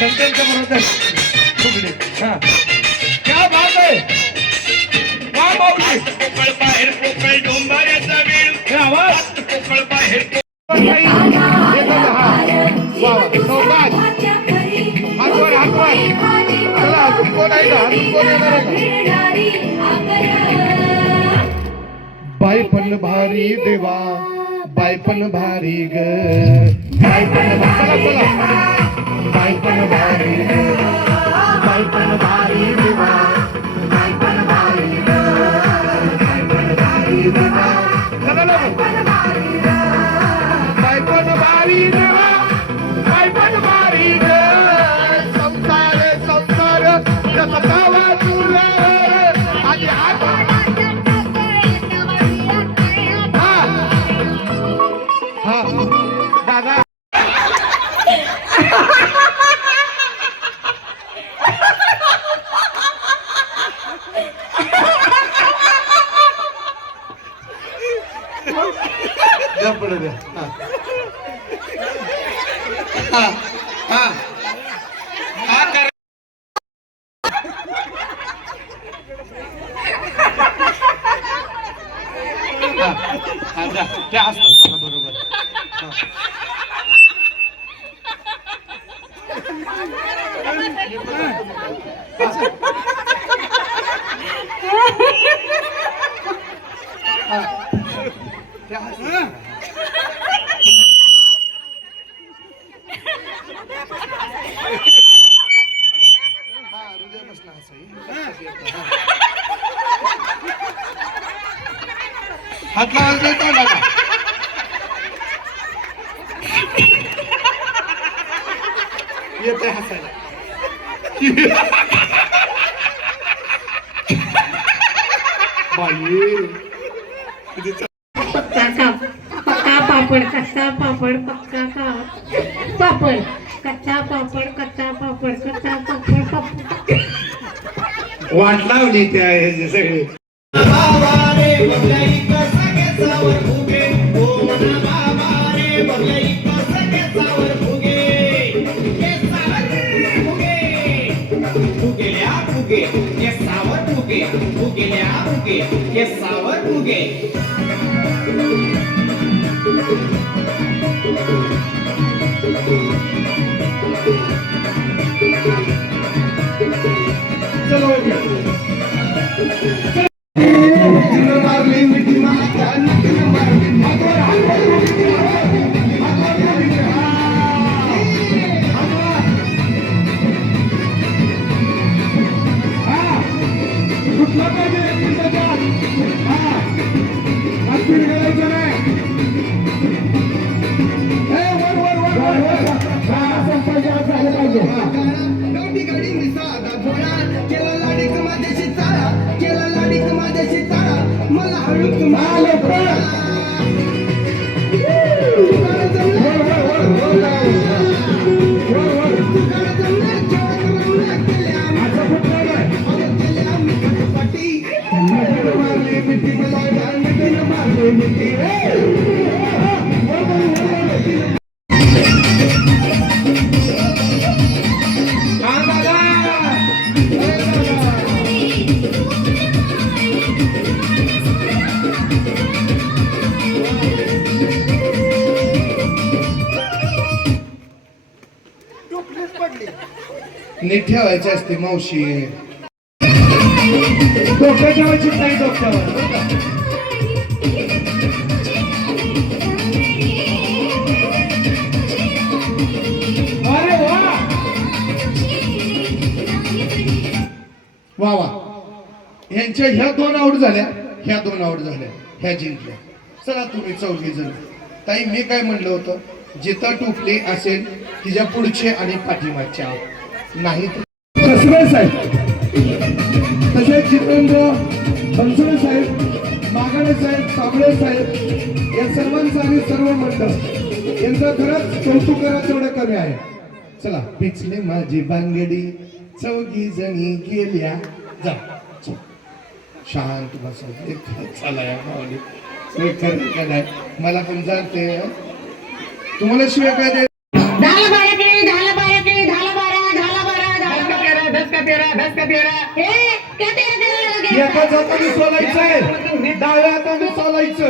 संतांच्या बरोबर फुगडी हा. क्या बात आहे. वा माऊली पोकळ बाहेर पोकळ डोंबाऱ्याचा वेळ आवाज. पोकळ बाहेर हातवर हातवर चला अजून कोण आहे का अजून कोण येणार आहे बाई पण भारी देवा. बाई पण भारी ग. बाई पण चला पण भारी ग बाई पण भारी देवा बाई पण भारी ग बाई पण भारी देवा चला लवकर. बाई पण भारी द्या द्या. हा. हा. हा. त्या हसतात मला बरोबर. हा. त्या हसतात. हा हृदयापासून हसाई. हा. हात लावायला नाही तोंडाला येते हसायला. बाई. पक्का का पक्का पापड कच्चा पापड पक्का का पापड कच्चा पापड कच्चा पापड कच्चा पापड पापड वाट लावली त्या ह्याचे सगळे. चलो कुठला हा, नीट ठेवायची असते मावशी. डोक्यात ठेवायची नाही डोक्यावर. वा! वा यांच्या ह्या दोन आऊट झाल्या ह्या दोन आऊट झाल्या ह्या जिंकल्या. चला तुम्ही चौघी जण. ताई मी काय म्हणलं होतं? जिथं टोपले असेल तिच्या पुढचे आणि पाठीमागचे आऊट नाही. कसबे साहेब. तसेच जितेंद्र बनसोडे साहेब मागाडे साहेब साबळे साहेब या सर्वांचं आणि सर्व मंडळ यांचं खरंच कौतुक करा तेवढं कमी आहे. चला पिचले माझी बांगडी चौघी जणी गेल्या. जा चल. शांत बसा. एक चला या माऊली. खरं नाही? मला पण जाते तुम्हाला शिवाय काय एका हाताने सोलायचंय डाव्या हाताने सोलायचं.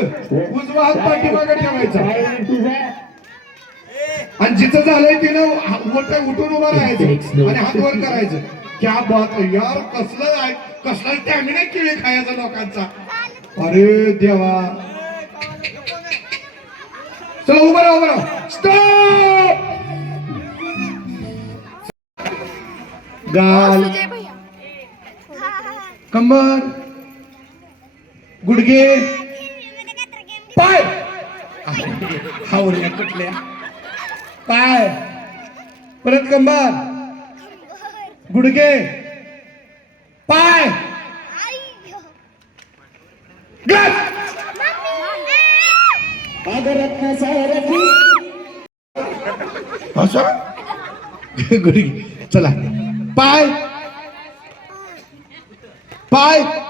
उजवा हात पाठीमागे ठेवायचा. आणि जिथं झालंय तिनं हा- मोठं उठून उभं राहायचं. आणि हात वर करायचं. क्या बात यार कसलं कसला स्टॅमिना केळे खायचा लोकांचा? अरे देवा. चला उभं राहा उभं राहा. स्टॉप गाल. कंबर. गुडगे पाय. हावरल्या कुठल्या? पाय. परत कंबर. गुडगे पाय. गुडगे असं चला. पाय. पाय.